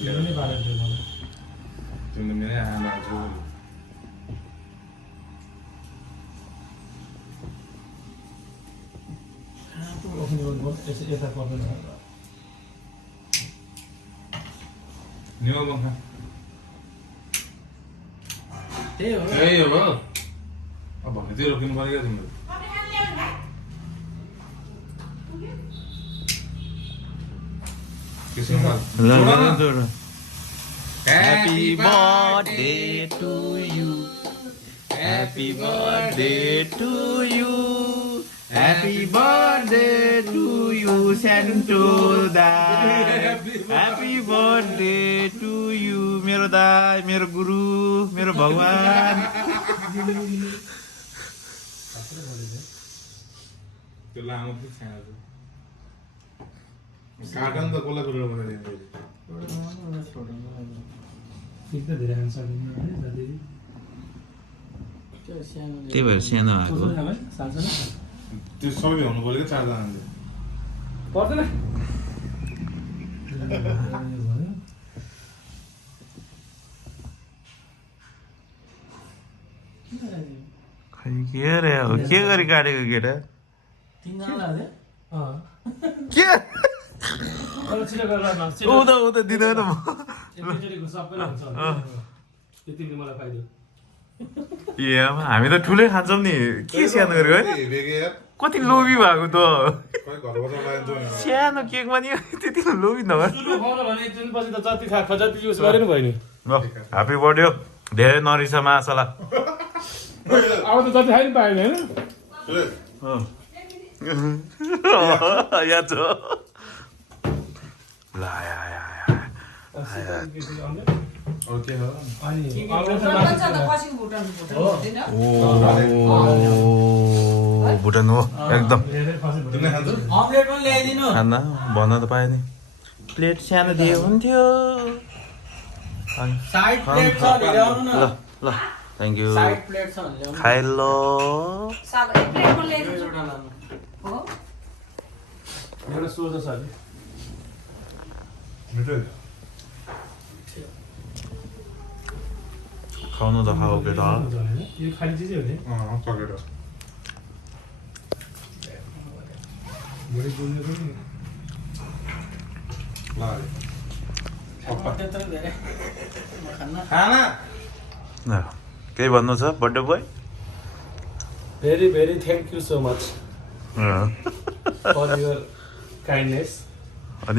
पनि बारेन थियो मलाई तिमीले मेरै आमा छु यता पर्दैन निमा बङ्खा त्यही हो त्यही हो अब भन्ने चाहिँ रोकिनु पर्यो क्या तिम्रो Happy birthday to you. Happy birthday to you. Happy birthday to you, Santoda. Happy birthday to you, मेरो दाई, मेरो गुरु, मेरो भगवान. त्यो लामो चाहिँ छैन काटन त कसलाई कुरा बनाइदिन्छ एकदम धेरै खान सकिन्न है दादी त्यही भएर सानो आएको त्यो सबै हुनु पर्यो क्या चारजनाले पर्दैन खै के रे हो के गरी काटेको केटा के उता दिँदैन म ए हामी त ठुलै खान्छौँ नि के सानो गरेको होइन कति लोभी भएको त सानो केकमा नि त्यति लोभी नगर ह्याप्पी बर्थडे हो धेरै नरिस मासला अब त जति खाइ पाएन होइन या छ ला भुटान हो एकदम खाना भन्न त पाएँ नि प्लेट सानो दिए हुन्थ्यो ल ल थ्याङ्क यू खाइ लो एउटा सोच छ खाउनु त खाऊ केटा यो खाली चिजै हो नि चकेर भोलि बोल्ने पनि खाना केही भन्नु छ birthday boy very very thank you so much for your kindness